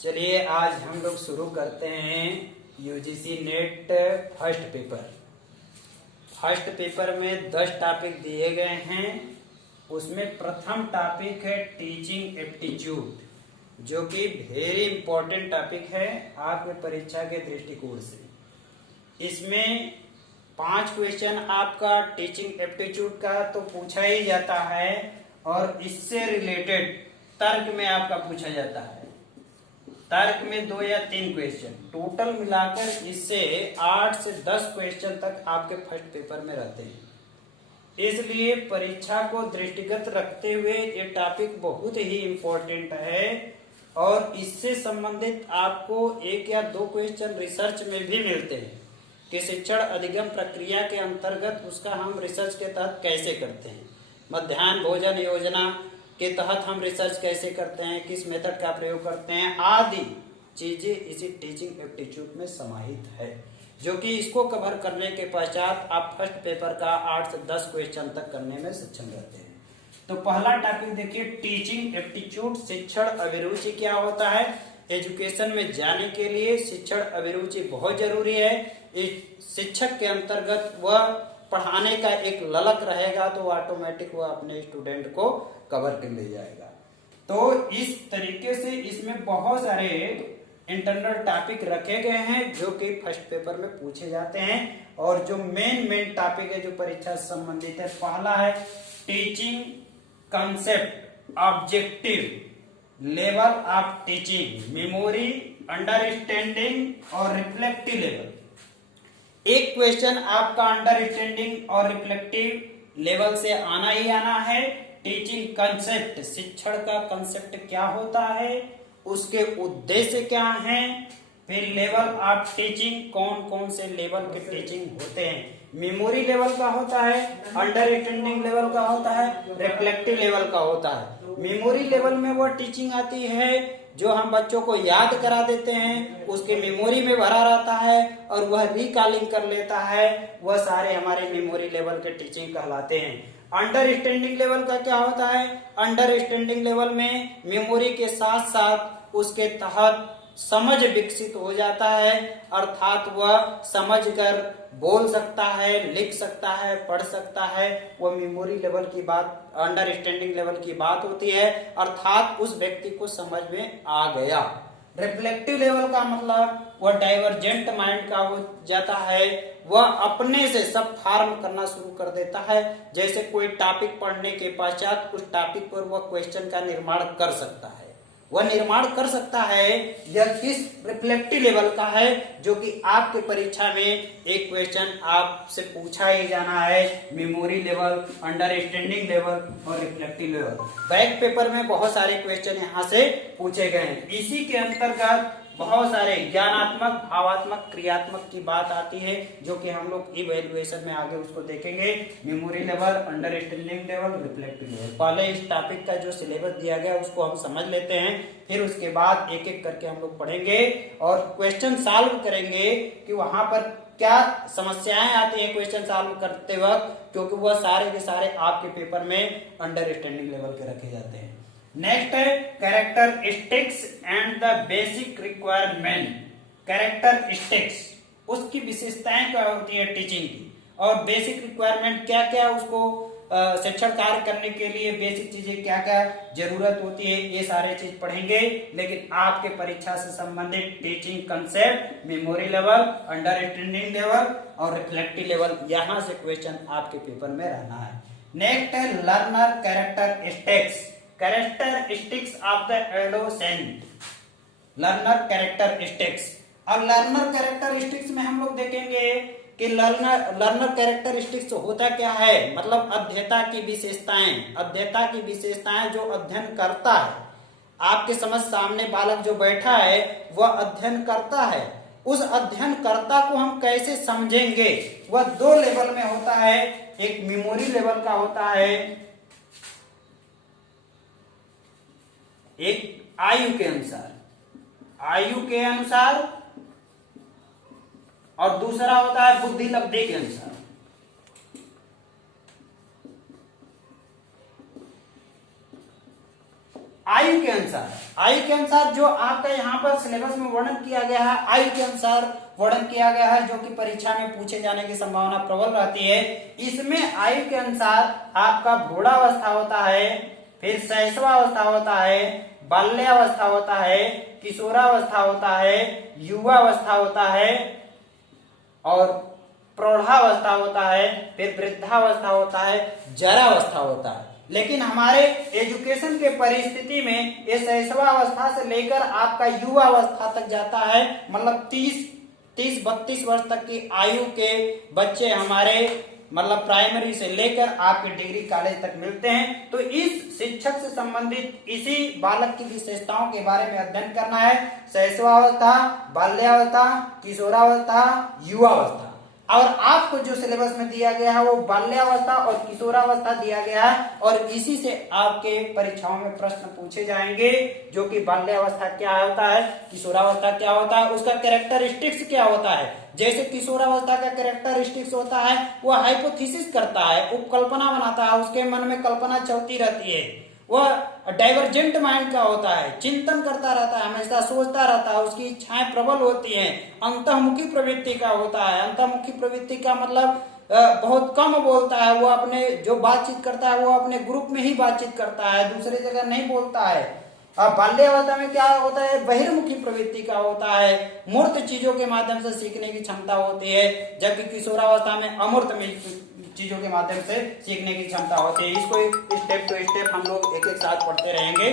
चलिए आज हम लोग शुरू करते हैं UGC net first paper. First paper में 10 टॉपिक दिए गए हैं। उसमें प्रथम टॉपिक है टीचिंग एप्टीट्यूड, जो कि वेरी इंपॉर्टेंट टॉपिक है आपके परीक्षा के दृष्टिकोण से। इसमें 5 क्वेश्चन आपका टीचिंग एप्टीट्यूड का तो पूछा ही जाता है और इससे रिलेटेड तर्क में आपका पूछा जाता है। तर्क में 2 या 3 क्वेश्चन, टोटल मिलाकर इससे 8 से 10 क्वेश्चन तक आपके फर्स्ट पेपर में रहते हैं। इसलिए परीक्षा को दृष्टिगत रखते हुए ये टॉपिक बहुत ही इम्पोर्टेंट है और इससे संबंधित आपको 1 या 2 क्वेश्चन रिसर्च में भी मिलते हैं कि शिक्षण अधिगम प्रक्रिया के अंतर्गत उसका हम रिसर्च के तहत कैसे करते हैं। मध्याह्न भोजन योजना के तहत हम रिसर्च कैसे करते हैं, किस मेथड का प्रयोग करते हैं, आदि चीजें इसी टीचिंग एप्टीट्यूड में समाहित है, जो कि इसको कवर करने के पश्चात आप फर्स्ट पेपर का 8 से 10 क्वेश्चन तक करने में सक्षम रहते हैं। तो पहला टॉपिक देखिए, टीचिंग एप्टीट्यूड, शिक्षण अभिरुचि क्या होता है। एजुकेशन में जाने के लिए शिक्षण अभिरुचि बहुत जरूरी है। इस शिक्षक के अंतर्गत वह पढ़ाने का एक ललक रहेगा तो ऑटोमेटिक वह अपने स्टूडेंट को कवर कर ले जाएगा। तो इस तरीके से इसमें बहुत सारे इंटरनल टॉपिक रखे गए हैं जो कि फर्स्ट पेपर में पूछे जाते हैं और जो मेन टॉपिक है जो परीक्षा से संबंधित है। पहला है teaching concept, objective, level of teaching, memory, understanding और रिफ्लेक्टिव लेवल। एक क्वेश्चन आपका अंडरस्टैंडिंग और रिफ्लेक्टिव लेवल से आना ही आना है। टीचिंग कंसेप्ट, शिक्षण का कंसेप्ट क्या होता है, उसके उद्देश्य क्या हैं। फिर लेवल ऑफ टीचिंग, कौन कौन से लेवल के टीचिंग होते हैं। मेमोरी लेवल का होता है, अंडरस्टैंडिंग लेवल का होता है, रिफ्लेक्टिव लेवल का होता है। मेमोरी लेवल में वो टीचिंग आती है जो हम बच्चों को याद करा देते हैं, उसके मेमोरी में भरा रहता है और वह रिकॉलिंग कर लेता है। वह सारे हमारे मेमोरी लेवल के टीचिंग कहलाते हैं। अंडरस्टैंडिंग लेवल का क्या होता है। अंडरस्टैंडिंग लेवल में मेमोरी के साथ साथ उसके तहत समझ विकसित हो जाता है, अर्थात वह समझकर बोल सकता है, लिख सकता है, पढ़ सकता है। वह मेमोरी लेवल की बात, अंडरस्टैंडिंग लेवल की बात होती है, अर्थात उस व्यक्ति को समझ में आ गया। रिफ्लेक्टिव लेवल का मतलब वह डाइवर्जेंट माइंड का हो जाता है, वह अपने से सब फॉर्म करना शुरू कर देता है। जैसे कोई टॉपिक पढ़ने के पश्चात उस टॉपिक पर वह क्वेश्चन का निर्माण कर सकता है। वह निर्माण कर सकता है यह किस रिफ्लेक्टिव लेवल का है, जो कि आपके परीक्षा में एक क्वेश्चन आपसे पूछा ही जाना है। मेमोरी लेवल, अंडरस्टैंडिंग लेवल और रिफ्लेक्टिव लेवल। बैक पेपर में बहुत सारे क्वेश्चन यहाँ से पूछे गए हैं। इसी के अंतर्गत बहुत सारे ज्ञानात्मक, भावात्मक, क्रियात्मक की बात आती है, जो कि हम लोग इवैल्यूएशन में आगे उसको देखेंगे। Memory level, understanding level, reflective level. पहले इस टॉपिक का जो सिलेबस दिया गया उसको हम समझ लेते हैं, फिर उसके बाद एक एक करके हम लोग पढ़ेंगे और क्वेश्चन सॉल्व करेंगे कि वहां पर क्या समस्याएं आती हैं क्वेश्चन सॉल्व करते वक्त, क्योंकि वह सारे के सारे आपके पेपर में अंडरस्टैंडिंग लेवल के रखे जाते हैं। नेक्स्ट है characteristics and the basic requirement. Characteristics, उसकी विशेषताएं क्या होती है टीचिंग की, और बेसिक रिक्वायरमेंट क्या क्या उसको शिक्षण कार्य करने के लिए बेसिक चीजें क्या क्या जरूरत होती है, ये सारे चीज पढ़ेंगे। लेकिन आपके परीक्षा से संबंधित teaching concept, memory level, understanding level और रिफ्लेक्टिव लेवल, यहाँ से क्वेश्चन आपके पेपर में रहना है। नेक्स्ट है learner characteristics, characteristics of the adolescent. Learner characteristics, अब लर्नर कैरेक्टरिस्टिक्स में हम लोग देखेंगे कि लर्नर कैरेक्टरिस्टिक्स होता क्या है, मतलब अध्येता की विशेषताएं। अध्येता की विशेषताएं जो अध्ययन करता है, आपके समझ सामने बालक जो बैठा है वह अध्ययन करता है, उस अध्ययनकर्ता को हम कैसे समझेंगे, वह 2 लेवल में होता है। एक मेमोरी लेवल का होता है, एक आयु के अनुसार, आयु के अनुसार, और दूसरा होता है बुद्धि लब्धि के अनुसार। आयु के अनुसार, आयु के अनुसार जो आपका यहाँ पर सिलेबस में वर्णन किया गया है, आयु के अनुसार वर्णन किया गया है, जो कि परीक्षा में पूछे जाने की संभावना प्रबल रहती है। इसमें आयु के अनुसार आपका भ्रूणावस्था होता है, फिर शैशवावस्था होता है, बाल्यावस्था होता है, किशोरावस्था होता है, युवावस्था होता है और प्रौढ़ावस्था होता है, फिर वृद्धावस्था होता है, जरावस्था होता है। लेकिन हमारे एजुकेशन के परिस्थिति में ये शैशवावस्था से लेकर आपका युवावस्था तक जाता है, मतलब 30-32 वर्ष तक की आयु के बच्चे हमारे मतलब प्राइमरी से लेकर आपके डिग्री कॉलेज तक मिलते हैं। तो इस शिक्षक से संबंधित इसी बालक की विशेषताओं के बारे में अध्ययन करना है। शैशवावस्था, बाल्यावस्था, किशोरावस्था, युवावस्था। और आपको जो सिलेबस में दिया गया है वो बाल्यावस्था और किशोरावस्था दिया गया है, और इसी से आपके परीक्षाओं में प्रश्न पूछे जाएंगे, जो कि बाल्यावस्था क्या होता है, किशोरावस्था क्या होता है, उसका कैरेक्टरिस्टिक्स क्या होता है। जैसे किशोरावस्था का कैरेक्टरिस्टिक्स होता है वो हाइपोथेसिस करता है, उपकल्पना बनाता है, उसके मन में कल्पना चलती रहती है, वह डाइवर्जेंट माइंड का होता है, चिंतन करता रहता है, हमेशा सोचता रहता है, उसकी इच्छाएं प्रबल होती हैं, अंतर्मुखी प्रवृत्ति का होता है। अंतर्मुखी प्रवृत्ति का मतलब बहुत कम बोलता है, वो अपने जो बातचीत करता है वो अपने ग्रुप में ही बातचीत करता है, दूसरे जगह नहीं बोलता है। अब बाल्यावस्था में क्या होता है, बहिर्मुखी प्रवृत्ति का होता है, मूर्त चीजों के माध्यम से सीखने की क्षमता होती है, जबकि किशोरावस्था में अमूर्त चीजों के माध्यम से सीखने की क्षमता होती है। इसको स्टेप टू स्टेप हम लोग एक एक साथ पढ़ते रहेंगे।